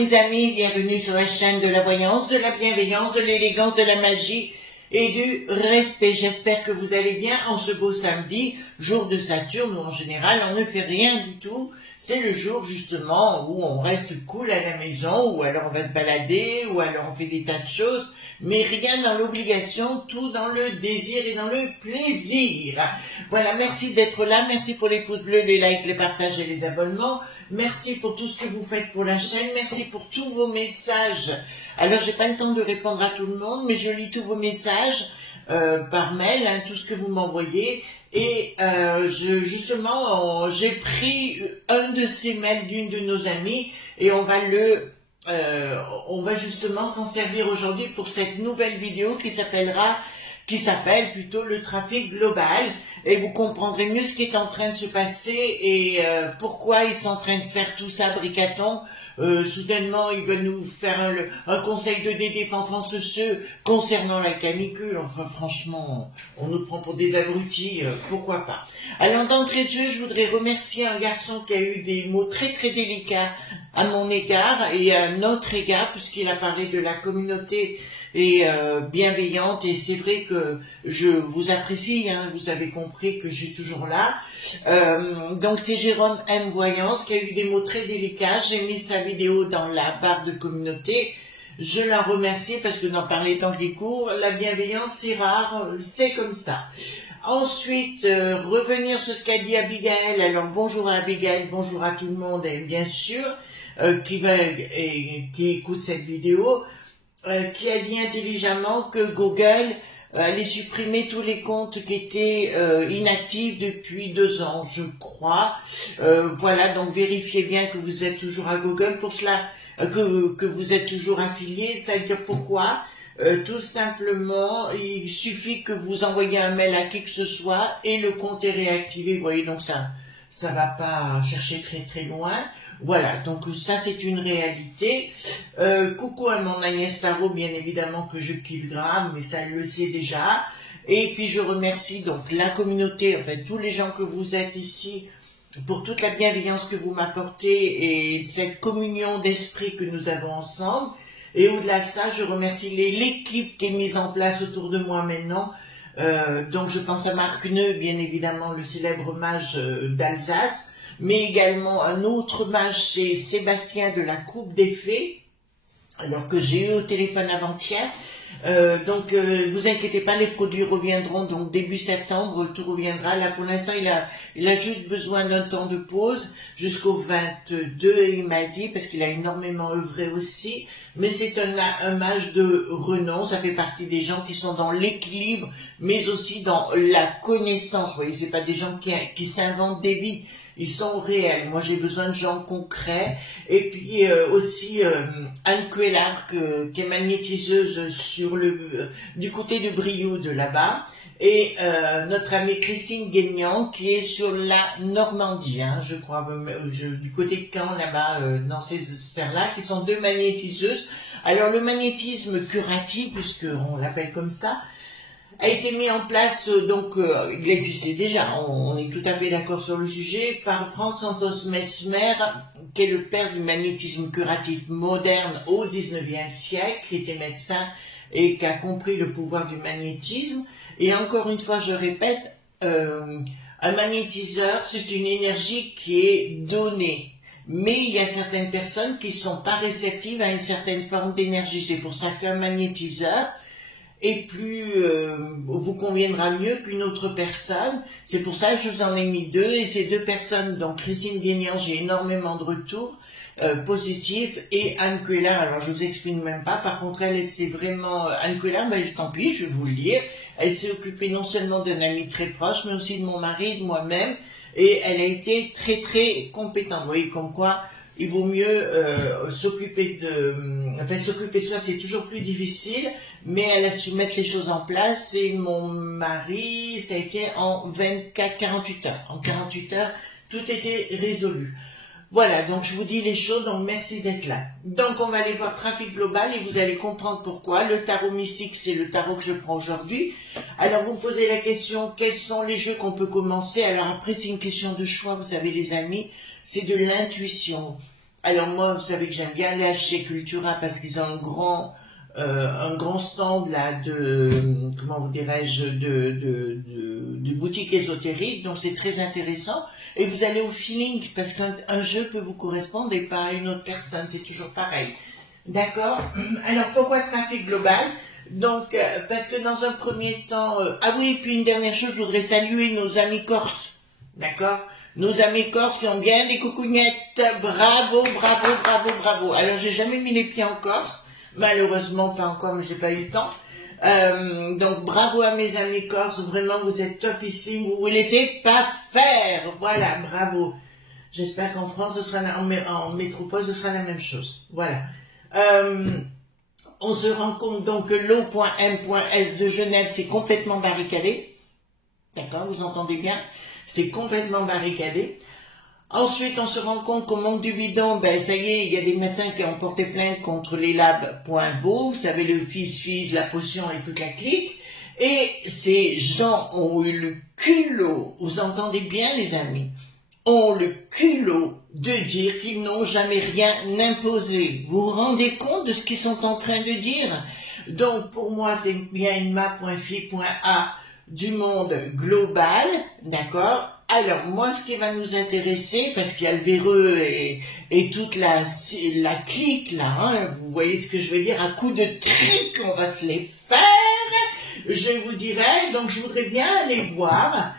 les amis, bienvenue sur la chaîne de la voyance, de la bienveillance, de l'élégance, de la magie et du respect. J'espère que vous allez bien en ce beau samedi, jour de Saturne, où en général on ne fait rien du tout. C'est le jour justement où on reste cool à la maison, ou alors on va se balader, ou alors on fait des tas de choses, mais rien dans l'obligation, tout dans le désir et dans le plaisir. Voilà, merci d'être là, merci pour les pouces bleus, les likes, les partages et les abonnements. Merci pour tout ce que vous faites pour la chaîne, merci pour tous vos messages. Alors j'ai pas le temps de répondre à tout le monde, mais je lis tous vos messages par mail, hein, tout ce que vous m'envoyez. Et justement, j'ai pris un de ces mails d'une de nos amies et on va justement s'en servir aujourd'hui pour cette nouvelle vidéo qui s'appelle plutôt le trafic global, et vous comprendrez mieux ce qui est en train de se passer et pourquoi ils sont en train de faire tout ça, bricaton. Soudainement, ils veulent nous faire un conseil de défense concernant la canicule. Enfin, franchement, on nous prend pour des abrutis, pourquoi pas. Alors, d'entrée de jeu, je voudrais remercier un garçon qui a eu des mots très très délicats à mon égard et à notre égard, puisqu'il a parlé de la communauté et bienveillante, et c'est vrai que je vous apprécie, hein, vous avez compris que je suis toujours là. Donc c'est Jérôme M. Voyance qui a eu des mots très délicats. J'ai mis sa vidéo dans la barre de communauté. Je la remercie parce que dans par les temps qui courent, la bienveillance c'est rare, c'est comme ça. Ensuite, revenir sur ce qu'a dit Abigail. Alors bonjour à Abigail, bonjour à tout le monde, et bien sûr qui écoute cette vidéo. Qui a dit intelligemment que Google allait supprimer tous les comptes qui étaient inactifs depuis 2 ans, je crois. Voilà, donc vérifiez bien que vous êtes toujours à Google pour cela, que vous êtes toujours affilié. C'est-à-dire pourquoi tout simplement, il suffit que vous envoyez un mail à qui que ce soit et le compte est réactivé. Vous voyez, donc ça va pas chercher très très loin. Voilà, donc ça c'est une réalité. Coucou à mon Agnès Tarot, bien évidemment que je kiffe grave, mais ça elle le sait déjà. Et puis je remercie donc la communauté, enfin tous les gens que vous êtes ici, pour toute la bienveillance que vous m'apportez et cette communion d'esprit que nous avons ensemble. Et au-delà de ça, je remercie l'équipe qui est mise en place autour de moi maintenant. Donc je pense à Marc Neu, bien évidemment, le célèbre mage d'Alsace, mais également un autre mage, c'est Sébastien de la Coupe des Fées, alors que j'ai eu au téléphone avant-hier. Donc vous inquiétez pas, les produits reviendront donc début septembre, tout reviendra. Là pour l'instant il a juste besoin d'un temps de pause jusqu'au 22, il m'a dit, parce qu'il a énormément œuvré aussi. Mais c'est un mage de renom, ça fait partie des gens qui sont dans l'équilibre, mais aussi dans la connaissance. Vous voyez, c'est pas des gens qui s'inventent des vies. Ils sont réels. Moi, j'ai besoin de gens concrets. Et puis aussi Anne Cuellar, qui est magnétiseuse du côté de Brioude là-bas. Et notre amie Christine Guignan, qui est sur la Normandie, hein, je crois, du côté de Caen, là-bas, dans ces sphères-là, qui sont 2 magnétiseuses. Alors, le magnétisme curatif, puisqu'on l'appelle comme ça, a été mis en place, donc il existait déjà, on est tout à fait d'accord sur le sujet, par Franz Santos Mesmer, qui est le père du magnétisme curatif moderne au 19e siècle, qui était médecin et qui a compris le pouvoir du magnétisme. Et encore une fois, je répète, un magnétiseur, c'est une énergie qui est donnée. Mais il y a certaines personnes qui ne sont pas réceptives à une certaine forme d'énergie. C'est pour ça qu'un magnétiseur vous conviendra mieux qu'une autre personne. C'est pour ça que je vous en ai mis 2, et ces 2 personnes, donc Christine Guignan, j'ai énormément de retours positifs, et Anne Cuellar, alors je vous explique même pas, par contre elle c'est vraiment, Anne Cuellar, ben tant pis, je vais vous le lire, elle s'est occupée non seulement d'un ami très proche, mais aussi de mon mari, de moi-même, et elle a été très très compétente. Vous voyez, comme quoi il vaut mieux s'occuper de soi, c'est toujours plus difficile, mais elle a su mettre les choses en place. Et mon mari, ça a été en 48 heures. En 48 heures, tout était résolu. Voilà, donc je vous dis les choses, donc merci d'être là. Donc on va aller voir Trafic Global et vous allez comprendre pourquoi. Le tarot mystique, c'est le tarot que je prends aujourd'hui. Alors vous me posez la question, quels sont les jeux qu'on peut commencer? Alors après, c'est une question de choix, vous savez les amis, c'est de l'intuition. Alors moi, vous savez que j'aime bien aller chez Cultura parce qu'ils ont un grand stand là de, comment vous dirais-je, de boutiques ésotériques, donc c'est très intéressant. Et vous allez au feeling parce qu'un jeu peut vous correspondre et pas à une autre personne, c'est toujours pareil. D'accord? Alors pourquoi trafic global? Donc, parce que dans un premier temps... ah oui, puis une dernière chose, je voudrais saluer nos amis corses. D'accord? Nos amis corses qui ont bien des coucougnettes. Bravo, bravo, bravo, bravo. Alors, j'ai jamais mis les pieds en Corse. Malheureusement, pas encore, mais j'ai pas eu le temps. Donc, bravo à mes amis corses. Vraiment, vous êtes topissimes. Vous vous laissez pas faire. Voilà, bravo. J'espère qu'en France, ce sera en métropole, ce sera la même chose. Voilà. On se rend compte donc que l'eau.m.s de Genève, c'est complètement barricadé. D'accord, vous entendez bien? C'est complètement barricadé. Ensuite, on se rend compte qu'au monde du bidon, ben ça y est, il y a des médecins qui ont porté plainte contre les labs.beau, vous savez, le fils, la potion et toute la clique. Et ces gens ont eu le culot, vous entendez bien les amis, ont le culot de dire qu'ils n'ont jamais rien imposé. Vous vous rendez compte de ce qu'ils sont en train de dire? Donc, pour moi, c'est bien une map.fi.a du monde global, d'accord? Alors, moi, ce qui va nous intéresser, parce qu'il y a le véreux et toute la clique, là, hein, vous voyez ce que je veux dire, à coup de trick, on va se les faire, je vous dirais, donc je voudrais bien aller voir,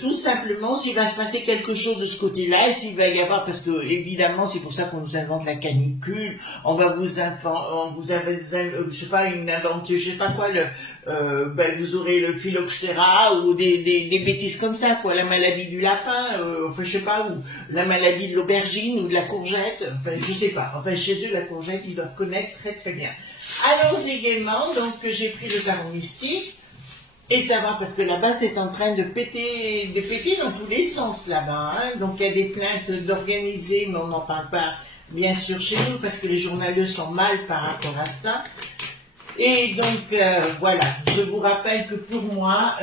tout simplement, s'il va se passer quelque chose de ce côté-là, et s'il va y avoir, parce que, évidemment, c'est pour ça qu'on nous invente la canicule, on va vous je sais pas, je sais pas quoi, vous aurez le phylloxéra, ou des bêtises comme ça, quoi, la maladie du lapin, enfin, je sais pas, ou la maladie de l'aubergine, ou de la courgette, enfin, je sais pas, enfin, chez eux, la courgette, ils doivent connaître très très bien. Allons-y gaiement, donc, j'ai pris le ballon ici, et ça va, parce que là-bas, c'est en train de péter dans tous les sens, là-bas. Hein. Donc, il y a des plaintes d'organisés, mais on n'en parle pas, bien sûr, chez nous, parce que les journalistes sont mal par rapport à ça. Et donc, voilà, je vous rappelle que pour moi,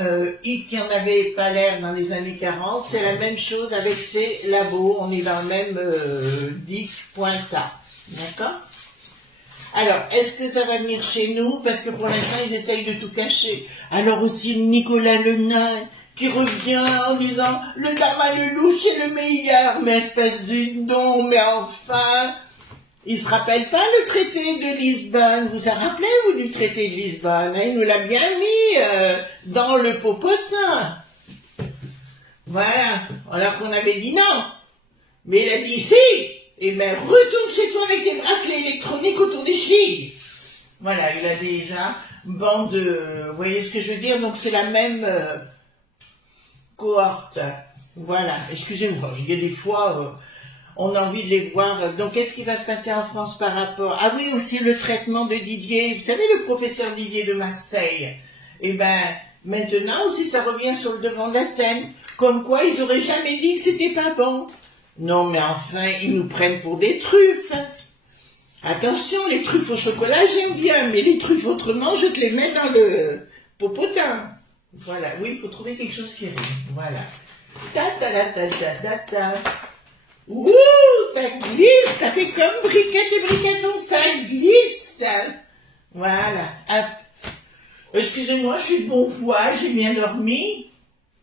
qui en avait pas l'air dans les années 40, c'est la même chose avec ces labos. On est dans le même DIC.A. D'accord? Alors, est-ce que ça va venir chez nous? Parce que pour l'instant, ils essayent de tout cacher. Alors aussi, Nicolas Le Nain, qui revient en disant « Le Dama le louche est le meilleur !» Mais espèce de don, mais enfin... Il se rappelle pas le traité de Lisbonne? Vous en rappelez, vous, du traité de Lisbonne? Il nous l'a bien mis dans le popotin. Voilà. Alors qu'on avait dit non. Mais il a dit si. Et ben, retourne chez toi avec tes bracelets électroniques autour des chevilles. Voilà, il a déjà bande de... Vous voyez ce que je veux dire? Donc, c'est la même cohorte. Voilà. Excusez-moi, il y a des fois... on a envie de les voir. Donc, qu'est-ce qui va se passer en France par rapport... Ah oui, aussi le traitement de Didier. Vous savez, le professeur Didier de Marseille. Eh ben, maintenant aussi, ça revient sur le devant de la scène. Comme quoi, ils auraient jamais dit que c'était pas bon. Non, mais enfin, ils nous prennent pour des truffes. Attention, les truffes au chocolat, j'aime bien. Mais les truffes autrement, je te les mets dans le popotin. Voilà. Oui, il faut trouver quelque chose qui rime. Voilà. Ta ta ta ta ta ta ta. Ouh, ça glisse, ça fait comme briquette et briqueton, ça glisse. Voilà. Excusez-moi, je suis de bon poids, j'ai bien dormi.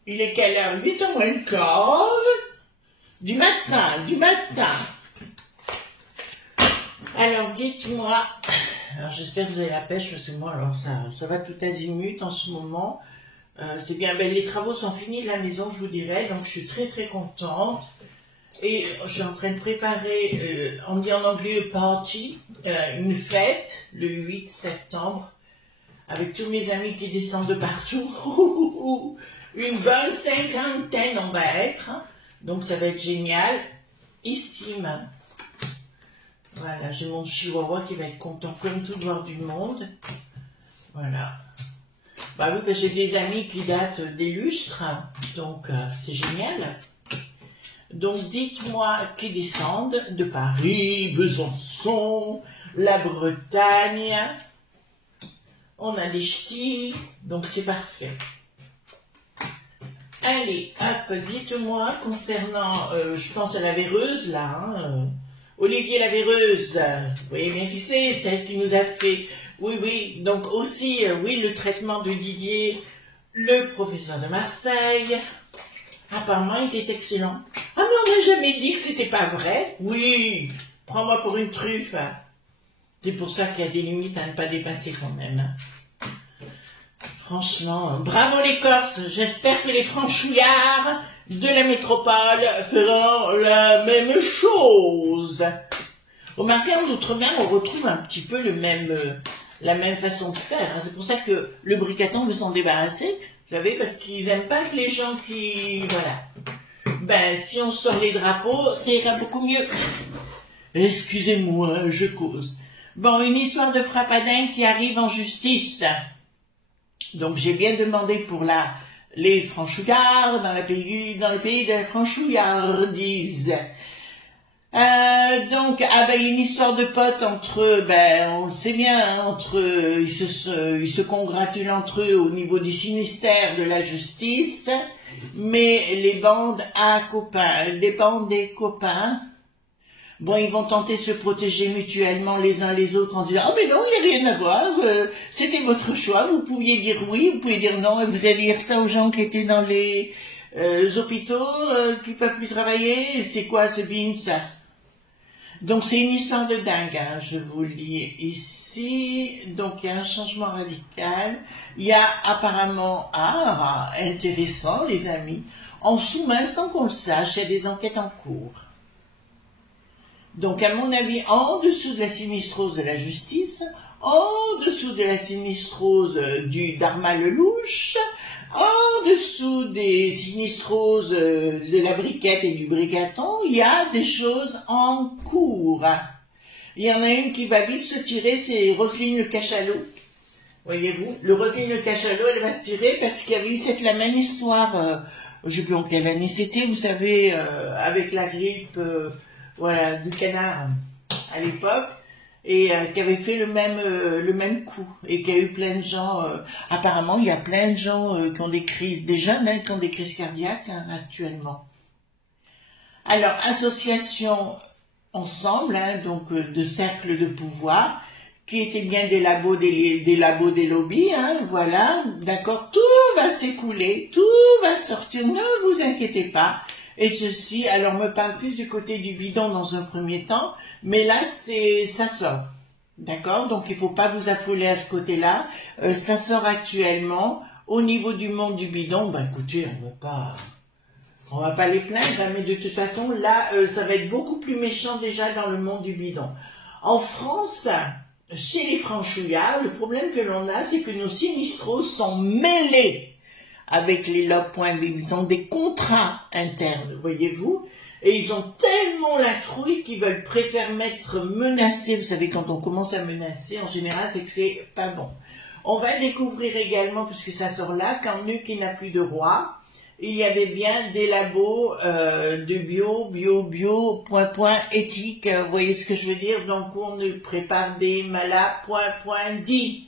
Il est quelle heure? 8h moins le quart. Du matin. Alors, dites-moi. Alors, j'espère que vous avez la pêche, parce que moi, alors, ça va tout azimut en ce moment. C'est bien, ben, les travaux sont finis de la maison, je vous dirais, donc je suis très très contente. Et je suis en train de préparer, on dit en anglais party, une fête, le 8 septembre, avec tous mes amis qui descendent de partout. Une bonne cinquantaine on va être, hein. Donc ça va être génial. Ici, voilà, j'ai mon chihuahua qui va être content comme tout de voir du monde. Voilà. Bah oui, parce que j'ai des amis qui datent des lustres, donc c'est génial. Donc dites-moi qui descendent de Paris, Besançon, la Bretagne. On a des ch'tis, donc c'est parfait. Allez, hop, dites-moi concernant, je pense à la véreuse là, hein, Olivier Lavéreuse, vous voyez bien qui c'est, celle qui nous a fait, oui, oui, donc aussi, oui, le traitement de Didier, le professeur de Marseille. Apparemment, il était excellent. Ah, mais on n'a jamais dit que c'était pas vrai. Oui, prends-moi pour une truffe. C'est pour ça qu'il y a des limites à ne pas dépasser quand même. Franchement, bravo les Corses. J'espère que les franchouillards de la métropole feront la même chose. Remarquez, en Outre-mer, on retrouve un petit peu la même façon de faire. C'est pour ça que le bricaton veut s'en débarrasser. Vous savez, parce qu'ils n'aiment pas que les gens qui... Voilà. Ben, si on sort les drapeaux, ça ira beaucoup mieux. Excusez-moi, je cause. Bon, une histoire de frappadin qui arrive en justice. Donc, j'ai bien demandé pour les franchouillards dans le pays de la franchouillardise. Donc, une histoire de potes entre eux, on le sait bien, entre eux, ils se congratulent entre eux au niveau du ministère de la justice, mais les bandes des copains, bon, ils vont tenter de se protéger mutuellement les uns les autres en disant « Oh mais non, il n'y a rien à voir, c'était votre choix, vous pouviez dire oui, vous pouviez dire non, et vous allez dire ça aux gens qui étaient dans les hôpitaux, qui ne peuvent plus travailler, c'est quoi ce bin ça ?» Donc c'est une histoire de dingue, hein, je vous le dis ici. Donc il y a un changement radical. Il y a apparemment, intéressant les amis, en sous-main sans qu'on le sache, il y a des enquêtes en cours. Donc à mon avis, en dessous de la sinistrose de la justice, en dessous de la sinistrose du Dharma Lelouch, en dessous des sinistroses de la briquette et du bricaton, il y a des choses en cours. Il y en a une qui va vite se tirer, c'est Roselyne Le Cachalot. Voyez-vous, le Roselyne Le Cachalot, elle va se tirer parce qu'il y avait eu la même histoire, je ne sais plus en quelle année c'était, vous savez, avec la grippe voilà, du canard à l'époque. Et qui avait fait le même coup, et qu'il y a eu plein de gens, apparemment il y a plein de gens qui ont des crises, des jeunes qui ont des crises cardiaques actuellement. Alors, association ensemble, donc de cercles de pouvoir, qui étaient bien des labos des lobbies, voilà, d'accord, tout va s'écouler, tout va sortir, ne vous inquiétez pas. Et ceci, alors me parle plus du côté du bidon dans un premier temps, mais là, ça sort. D'accord? Donc, il ne faut pas vous affoler à ce côté-là. Ça sort actuellement. Au niveau du monde du bidon, écoutez, on va pas les plaindre, mais de toute façon, là, ça va être beaucoup plus méchant déjà dans le monde du bidon. En France, chez les franchouillards, le problème que l'on a, c'est que nos sinistros sont mêlés avec les lobes.b, ils ont des contrats internes, voyez-vous, et ils ont tellement la trouille qu'ils préfèrent menacer. Vous savez, quand on commence à menacer, en général, c'est que c'est pas bon. On va découvrir également, puisque ça sort là, qu'en NUC, il n'a plus de roi, il y avait bien des labos de bio, éthique, vous voyez ce que je veux dire, donc on prépare des malas, dit.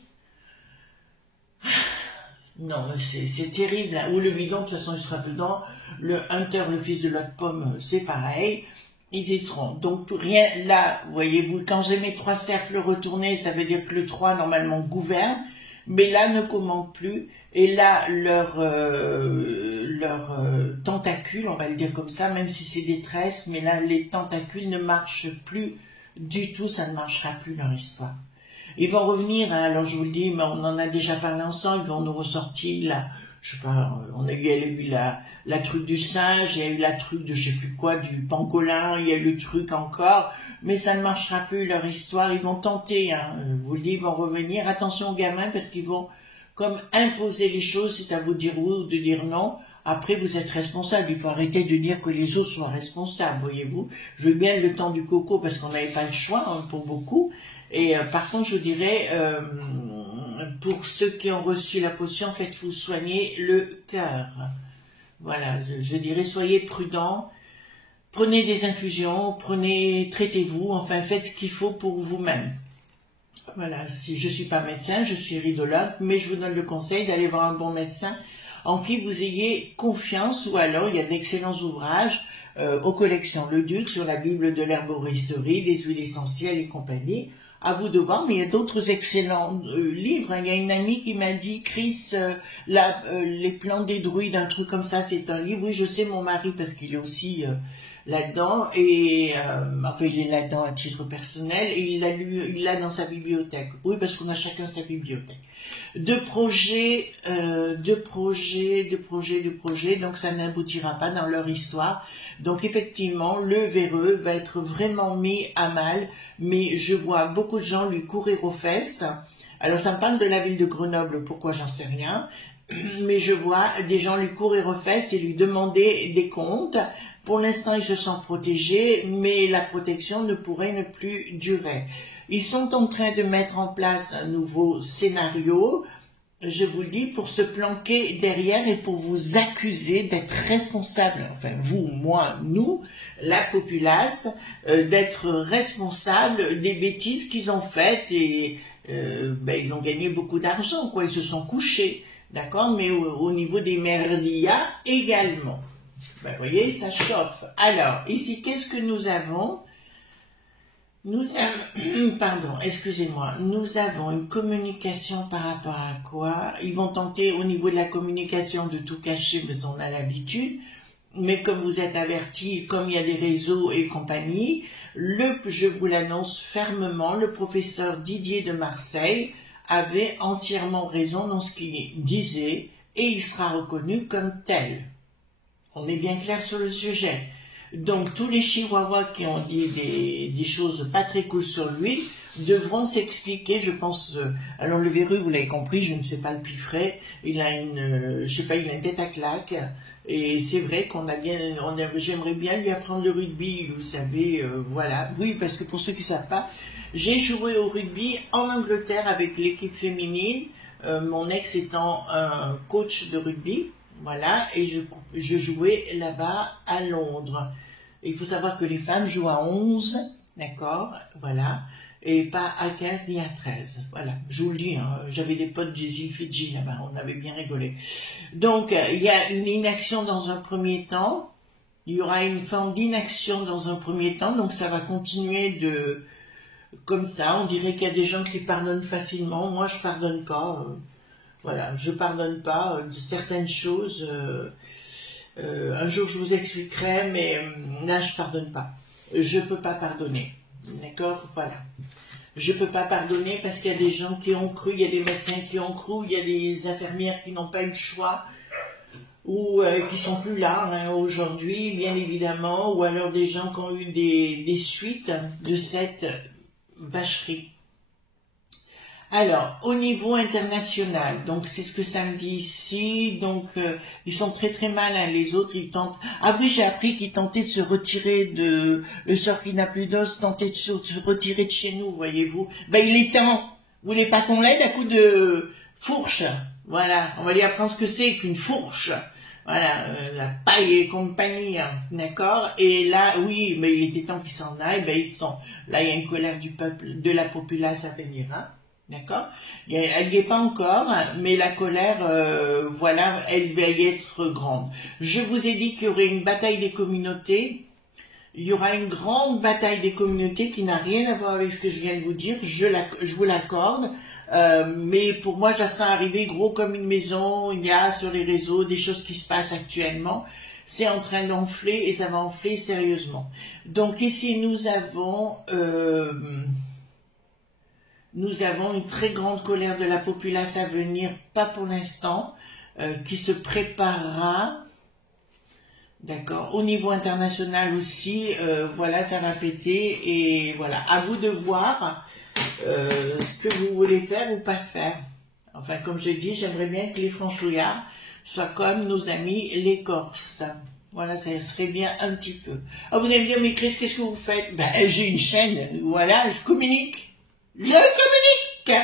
Non, c'est terrible, hein. Ou le bidon, de toute façon, il sera dedans. Le Hunter, le fils de l'autre pomme, c'est pareil. Ils y seront. Donc, rien, là, voyez-vous, quand j'ai mes 3 cercles retournés, ça veut dire que le 3, normalement, gouverne. Mais là, ne commande plus. Et là, leur tentacules, on va le dire comme ça, même si c'est des tresses, mais là, les tentacules ne marchent plus du tout. Ça ne marchera plus, leur histoire. Ils vont revenir, alors je vous le dis, mais on en a déjà parlé ensemble, ils vont nous ressortir là, je sais pas, il y a eu la truc du singe, il y a eu la truc de je sais plus quoi, du pangolin, il y a eu le truc encore, mais ça ne marchera plus leur histoire, ils vont tenter, je vous le dis, ils vont revenir, attention aux gamins parce qu'ils vont comme imposer les choses, c'est à vous de dire oui ou de dire non. Après, vous êtes responsable. Il faut arrêter de dire que les autres soient responsables, voyez-vous. Je veux bien le temps du coco parce qu'on n'avait pas le choix pour beaucoup. Et par contre, je dirais, pour ceux qui ont reçu la potion, faites-vous soigner le cœur. Voilà, je dirais, soyez prudents. Prenez des infusions, traitez-vous, enfin, faites ce qu'il faut pour vous-même. Voilà, si je suis pas médecin, je suis iridologue, mais je vous donne le conseil d'aller voir un bon médecin. en qui vous ayez confiance, ou alors il y a d'excellents ouvrages aux collections Le Duc sur la Bible de l'herboristerie, des huiles essentielles et compagnie. À vous de voir, mais il y a d'autres excellents livres. Il y a une amie qui m'a dit, Chris, les plans des druides, un truc comme ça, c'est un livre. Oui, je sais, mon mari, parce qu'il est aussi là-dedans, et enfin, il est là-dedans à titre personnel, et il l'a lu, il l'a dans sa bibliothèque. Oui, parce qu'on a chacun sa bibliothèque. De projets, donc ça n'aboutira pas dans leur histoire. Donc effectivement, le véreux va être vraiment mis à mal, mais je vois beaucoup de gens lui courir aux fesses. Alors ça me parle de la ville de Grenoble, pourquoi j'en sais rien, mais je vois des gens lui courir aux fesses et lui demander des comptes. Pour l'instant, ils se sentent protégés, mais la protection ne pourrait ne plus durer. Ils sont en train de mettre en place un nouveau scénario, je vous le dis, pour se planquer derrière et pour vous accuser d'être responsable, enfin vous, moi, nous, la populace, d'être responsable des bêtises qu'ils ont faites et ils ont gagné beaucoup d'argent, quoi, ils se sont couchés, d'accord, mais au niveau des merdias également. Ben, vous voyez, ça chauffe. Alors, ici, qu'est-ce que nous avons? Nous avons, pardon, excusez-moi, nous avons une communication par rapport à quoi? Ils vont tenter au niveau de la communication de tout cacher, mais on a l'habitude. Mais comme vous êtes avertis, comme il y a des réseaux et compagnie, je vous l'annonce fermement, le professeur Didier de Marseille avait entièrement raison dans ce qu'il disait et il sera reconnu comme tel. On est bien clair sur le sujet. Donc, tous les chihuahuas qui ont dit des choses pas très cool sur lui devront s'expliquer, je pense. Alors, le verru, vous l'avez compris, je ne sais pas le piffrer. Il a une, je sais pas, il a une tête à claque. Et c'est vrai qu'on a bien, j'aimerais bien lui apprendre le rugby, vous savez, voilà. Oui, parce que pour ceux qui savent pas, j'ai joué au rugby en Angleterre avec l'équipe féminine, mon ex étant un coach de rugby. Voilà, et je jouais là-bas à Londres. Il faut savoir que les femmes jouent à 11, d'accord, voilà, et pas à 15 ni à 13. Voilà, je vous le dis, hein, j'avais des potes des îles Fidji là-bas, on avait bien rigolé. Donc, il y a une inaction dans un premier temps, il y aura une forme d'inaction dans un premier temps, donc ça va continuer comme ça. On dirait qu'il y a des gens qui pardonnent facilement, moi je pardonne pas. Voilà, je pardonne pas de certaines choses. Un jour je vous expliquerai, mais là je pardonne pas. Je peux pas pardonner, d'accord? Voilà. Je peux pas pardonner parce qu'il y a des gens qui ont cru, il y a des médecins qui ont cru, il y a des infirmières qui n'ont pas eu le choix ou qui sont plus là hein, aujourd'hui, bien évidemment, ou alors des gens qui ont eu des suites de cette vacherie. Alors, au niveau international, donc c'est ce que ça me dit ici, donc ils sont très très mal, hein, les autres, ils tentent... Ah oui, j'ai appris qu'ils tentaient de se retirer de... Le sort qui n'a plus d'os tentait de se retirer de chez nous, voyez-vous. Ben il est temps, vous voulez pas qu'on l'aide à coup de fourche? Voilà, on va lui apprendre ce que c'est qu'une fourche. Voilà, la paille et compagnie, hein, d'accord? Et là, oui, mais il était temps qu'ils s'en aillent, ben ils sont... Là, il y a une colère du peuple, de la populace à venir, hein? D'accord? Elle n'y est pas encore, mais la colère, voilà, elle va y être grande. Je vous ai dit qu'il y aurait une bataille des communautés. Il y aura une grande bataille des communautés qui n'a rien à voir avec ce que je viens de vous dire. Je vous l'accorde. Mais pour moi, je la sens arriver gros comme une maison. Il y a sur les réseaux des choses qui se passent actuellement. C'est en train d'enfler et ça va enfler sérieusement. Donc ici, nous avons une très grande colère de la populace à venir, pas pour l'instant, qui se préparera, d'accord, au niveau international aussi, voilà, ça va péter, et voilà, à vous de voir ce que vous voulez faire ou pas faire. Enfin, comme je dis, j'aimerais bien que les franchouillards soient comme nos amis les Corses. Voilà, ça serait bien un petit peu. Ah, vous allez me dire, mais Chris, qu'est-ce que vous faites? Ben, j'ai une chaîne, voilà, je communique. Je communique.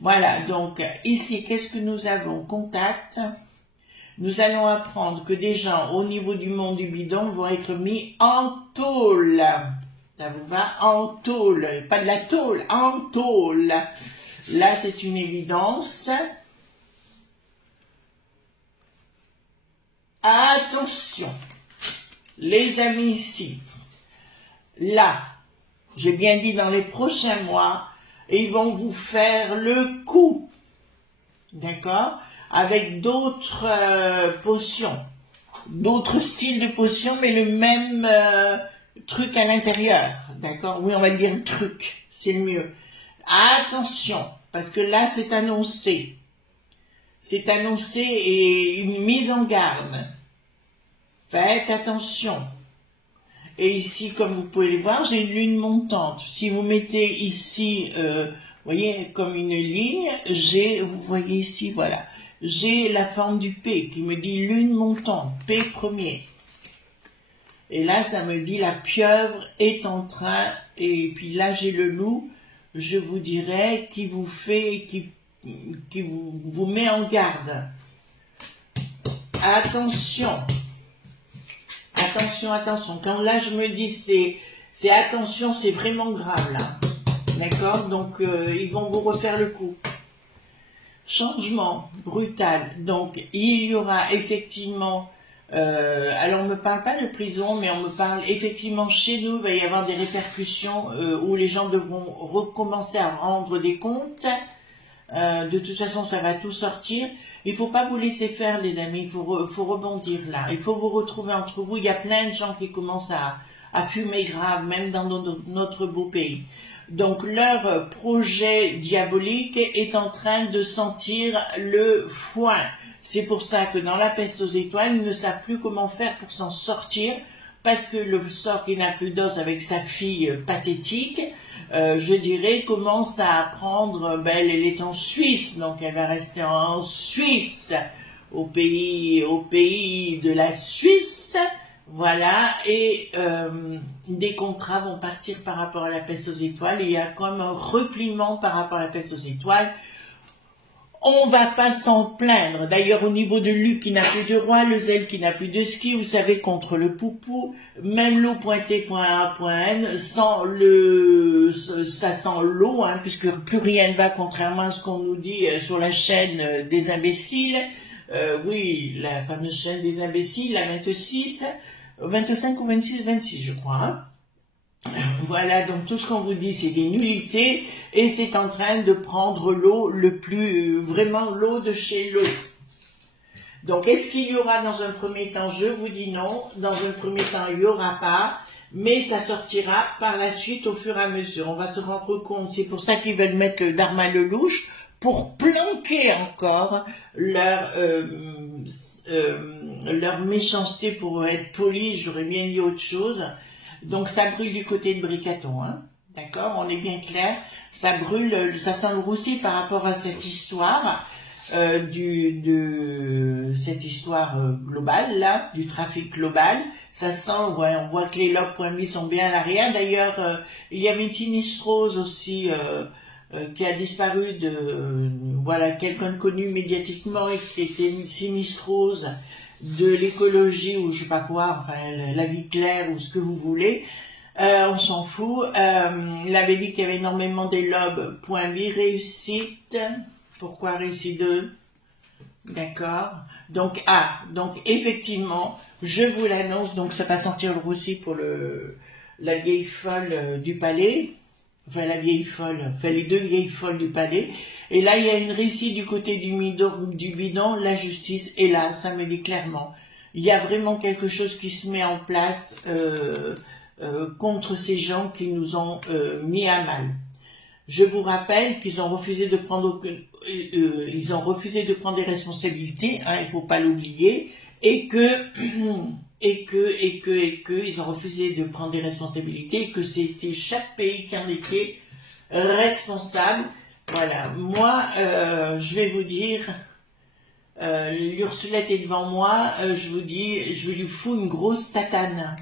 Voilà, donc ici, qu'est-ce que nous avons? Contact. Nous allons apprendre que des gens au niveau du monde du bidon vont être mis en tôle. Ça vous va? En tôle. Pas de la tôle, en tôle. Là, c'est une évidence. Attention, les amis ici, là, j'ai bien dit dans les prochains mois, ils vont vous faire le coup, d'accord, avec d'autres potions, d'autres styles de potions, mais le même truc à l'intérieur, d'accord, oui, on va dire truc, c'est mieux. Attention, parce que là, c'est annoncé et une mise en garde. Faites attention. Et ici, comme vous pouvez le voir, j'ai une lune montante. Si vous mettez ici, vous voyez, comme une ligne, vous voyez ici, voilà, j'ai la forme du P qui me dit lune montante, P premier. Et là, ça me dit la pieuvre est en train, et puis là, j'ai le loup, je vous dirais, qui vous fait, qui vous met en garde. Attention. Attention, attention. Quand là, je me dis, c'est attention, c'est vraiment grave, là. D'accord? Donc, ils vont vous refaire le coup. Changement brutal. Donc, il y aura effectivement... alors, on ne me parle pas de prison, mais on me parle effectivement chez nous, il va y avoir des répercussions où les gens devront recommencer à rendre des comptes. De toute façon, ça va tout sortir. Il faut pas vous laisser faire, les amis. Il faut rebondir là. Il faut vous retrouver entre vous. Il y a plein de gens qui commencent à fumer grave, même dans notre beau pays. Donc, leur projet diabolique est en train de sentir le foin. C'est pour ça que dans la peste aux étoiles, ils ne savent plus comment faire pour s'en sortir, parce que le sort qui n'a plus d'os avec sa fille pathétique, je dirais, commence à apprendre, elle est en Suisse, donc elle va rester en Suisse, au pays de la Suisse, voilà, et des contrats vont partir par rapport à la peste aux étoiles, et il y a comme un repliement par rapport à la peste aux étoiles. On va pas s'en plaindre. D'ailleurs, au niveau de Luc qui n'a plus de roi, le zèle qui n'a plus de ski, vous savez, contre le poupou, même l'eau .t.a.n, ça sent l'eau, hein, puisque plus rien ne va, contrairement à ce qu'on nous dit sur la chaîne des imbéciles. Oui, la fameuse chaîne des imbéciles, la 25 ou 26, je crois, hein. Voilà, donc tout ce qu'on vous dit, c'est des nullités, et c'est en train de prendre l'eau vraiment l'eau de chez l'eau. Donc, est-ce qu'il y aura dans un premier temps? Je vous dis non. Dans un premier temps, il n'y aura pas, mais ça sortira par la suite au fur et à mesure. On va se rendre compte, c'est pour ça qu'ils veulent mettre le Dharma Lelouch, pour planquer encore leur méchanceté, pour être poli, j'aurais bien dit autre chose. Donc ça brûle du côté de Bricaton, hein. D'accord, on est bien clair. Ça brûle, ça sent le roussi par rapport à cette histoire cette histoire globale là, du trafic global. Ça sent, ouais, on voit que les lobes.me sont bien à l'arrière. D'ailleurs, il y avait une sinistrose aussi qui a disparu voilà, quelqu'un de connu médiatiquement, et qui était une sinistrose de l'écologie ou je sais pas quoi, enfin la vie claire ou ce que vous voulez, on s'en fout. Il avait dit qu'il y avait énormément des lobes.me, réussite, pourquoi réussite 2, d'accord, donc donc effectivement, je vous l'annonce, donc ça va sentir le roussi pour la vieille folle du palais, enfin la vieille folle, enfin les deux vieilles folles du palais. Et là, il y a une réussite du côté du bidon, la justice est là, ça me dit clairement. Il y a vraiment quelque chose qui se met en place contre ces gens qui nous ont mis à mal. Je vous rappelle qu'ils ont refusé de prendre des responsabilités, hein, il faut pas l'oublier, et que ils ont refusé de prendre des responsabilités, et que c'était chaque pays qui en était responsable. Voilà, moi, je vais vous dire, l'Ursulette est devant moi, je vous dis, je lui fous une grosse tatane.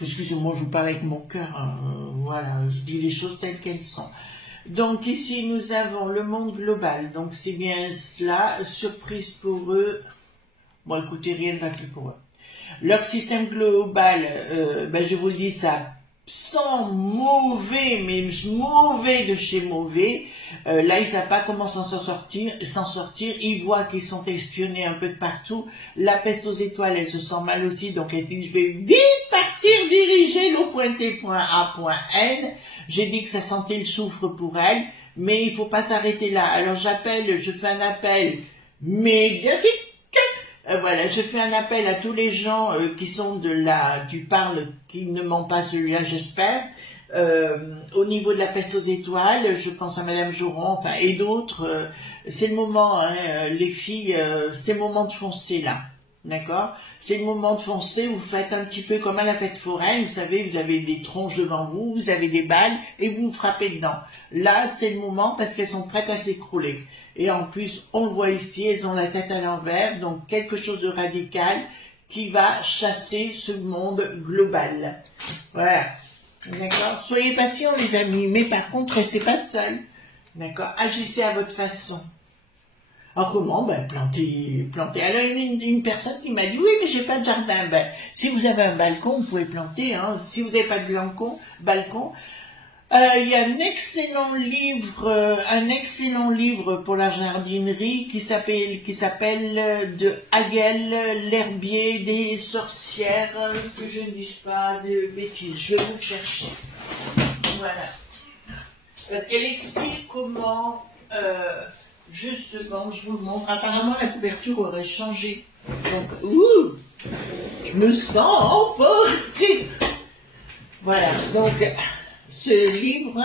Excusez-moi, je vous parle avec mon cœur, voilà, je dis les choses telles qu'elles sont. Donc ici, nous avons le monde global, donc c'est bien cela, surprise pour eux. Bon, écoutez, rien ne va plus pour eux. Leur système global, je vous le dis ça, sans mauvais, mais mauvais de chez mauvais. Là, ils savent pas comment s'en sortir. Ils voient qu'ils sont espionnés un peu de partout. La peste aux étoiles, elle se sent mal aussi, donc elle dit, je vais vite partir diriger l'eau pointée point A point N. J'ai dit que ça sentait le soufre pour elle, mais il faut pas s'arrêter là. Alors je fais un appel médiatique. Voilà, je fais un appel à tous les gens qui sont du parle, qui ne ment pas, celui-là, j'espère. Au niveau de la peste aux étoiles, je pense à Madame Joron, enfin, et d'autres. C'est le moment, hein, les filles, c'est le moment de foncer là, d'accord? C'est le moment de foncer. Vous faites un petit peu comme à la fête foraine, vous savez, vous avez des tronches devant vous, vous avez des balles et vous frappez dedans. Là, c'est le moment parce qu'elles sont prêtes à s'écrouler. Et en plus, on le voit ici, elles ont la tête à l'envers, donc quelque chose de radical qui va chasser ce monde global. Voilà. D'accord? Soyez patients, les amis, mais par contre, restez pas seuls. D'accord? Agissez à votre façon. Alors comment? Ben, planter. Alors, une personne qui m'a dit, oui, mais j'ai pas de jardin. Ben, si vous avez un balcon, vous pouvez planter, hein. Si vous n'avez pas de balcon, il y a un excellent livre pour la jardinerie qui s'appelle de Hagel, l'herbier des sorcières, que je ne dise pas de bêtises, je vais vous le chercher. Voilà. Parce qu'elle explique comment, justement, je vous le montre, apparemment la couverture aurait changé. Donc, je me sens emportée. Voilà, donc... Ce livre,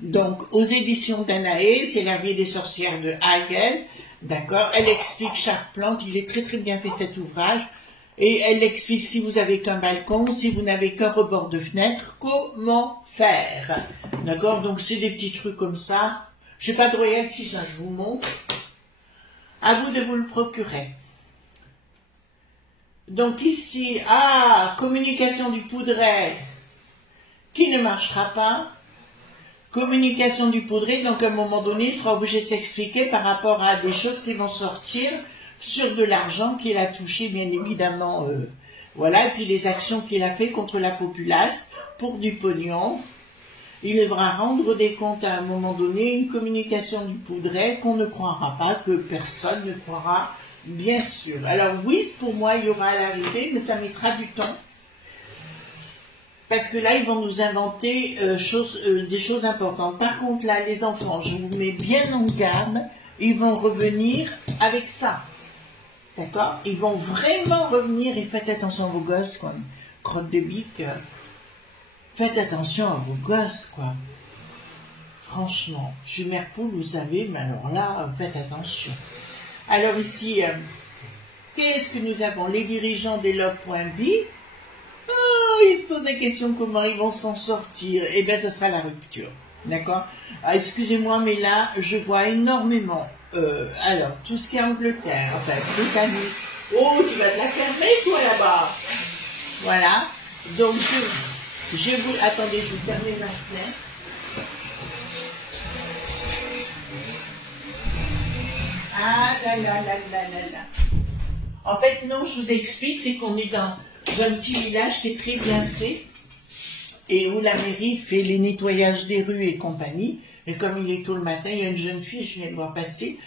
donc aux éditions d'Anaé, c'est l'herbier des sorcières de Hagel, d'accord. Elle explique chaque plante, il est très très bien fait cet ouvrage, et elle explique si vous avez qu'un balcon, si vous n'avez qu'un rebord de fenêtre, comment faire, d'accord. Donc c'est des petits trucs comme ça. Je n'ai pas de royalties, hein, je vous montre. À vous de vous le procurer. Donc ici, communication du poudret, qui ne marchera pas, communication du poudré, donc à un moment donné, il sera obligé de s'expliquer par rapport à des choses qui vont sortir sur de l'argent qu'il a touché, bien évidemment, voilà, et puis les actions qu'il a fait contre la populace pour du pognon. Il devra rendre des comptes à un moment donné, une communication du poudré qu'on ne croira pas, que personne ne croira, bien sûr. Alors oui, pour moi, il y aura à l'arrivée, mais ça mettra du temps. Parce que là, ils vont nous inventer des choses importantes. Par contre, là, les enfants, je vous mets bien en garde, ils vont revenir avec ça. D'accord? Ils vont vraiment revenir, et faites attention à vos gosses, quoi. Crotte de bique. Faites attention à vos gosses, quoi. Franchement, je suis mère poule, vous savez, mais alors là, faites attention. Alors ici, qu'est-ce que nous avons? Les dirigeants des lobes.b. Ils se posent la question comment ils vont s'en sortir. Eh bien, ce sera la rupture. D'accord? Excusez-moi, mais là, je vois énormément. Alors, tout ce qui est Angleterre, enfin, Britannique. Oh, tu vas te la fermer, toi, là-bas. Voilà. Donc, attendez, je vais fermer la fenêtre. Ah là là là là là là. En fait, non, je vous explique, c'est qu'on est dans un petit village qui est très bien fait et où la mairie fait les nettoyages des rues et compagnie. Et comme il est tôt le matin, il y a une jeune fille, je viens de voir passer,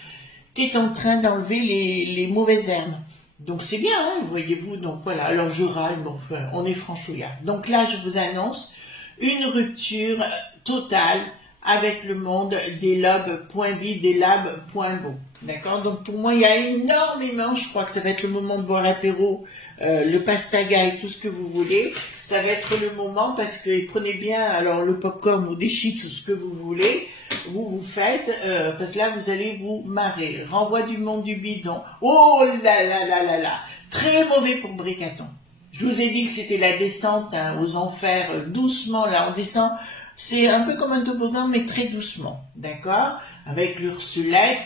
qui est en train d'enlever les mauvaises herbes. Donc c'est bien, hein, voyez-vous. Donc voilà, alors je râle, bon, enfin, on est franchouillard. Donc là, je vous annonce une rupture totale avec le monde des lobes.b, des labs.bo. D'accord? Donc pour moi, il y a énormément, je crois que ça va être le moment de boire l'apéro, le pastaga et tout ce que vous voulez. Ça va être le moment parce que prenez bien alors le popcorn ou des chips ou ce que vous voulez. Vous faites, parce que là vous allez vous marrer. Renvoi du monde du bidon. Oh là là là là là. Très mauvais pour Bricaton. Je vous ai dit que c'était la descente hein, aux enfers, doucement là, on descend. C'est un peu comme un toboggan mais très doucement. D'accord? Avec l'Ursulette,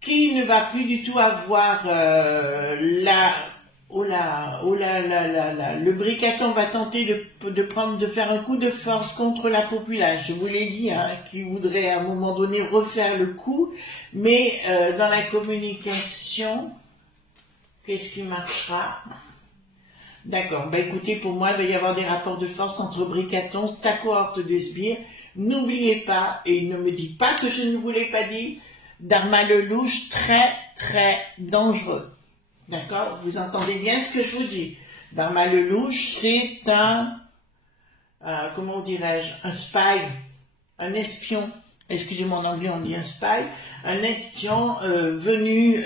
qui ne va plus du tout avoir le Bricaton va tenter de faire un coup de force contre la populace. Je vous l'ai dit, hein, qui voudrait à un moment donné refaire le coup, mais dans la communication, qu'est-ce qui marchera? D'accord. Bah écoutez, pour moi, il va y avoir des rapports de force entre Bricaton, sa cohorte de sbires. N'oubliez pas, et ne me dites pas que je ne vous l'ai pas dit, Dharma Lelouch, très, très dangereux. D'accord? Vous entendez bien ce que je vous dis. Dharma Lelouch, c'est un, comment dirais-je, un spy, un espion. Excusez-moi, en anglais on dit un spy, un espion venu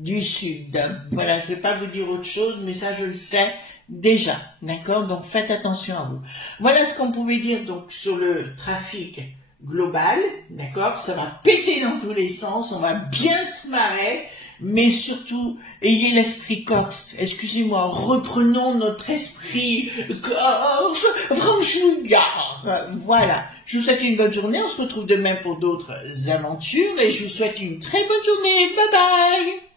du sud. Voilà, je ne vais pas vous dire autre chose, mais ça je le sais déjà, d'accord? Donc faites attention à vous. Voilà ce qu'on pouvait dire donc sur le trafic global, d'accord? Ça va péter dans tous les sens, on va bien se marrer, mais surtout, ayez l'esprit corse. Excusez-moi, reprenons notre esprit corse, franchouillard. Voilà. Je vous souhaite une bonne journée. On se retrouve demain pour d'autres aventures et je vous souhaite une très bonne journée. Bye bye.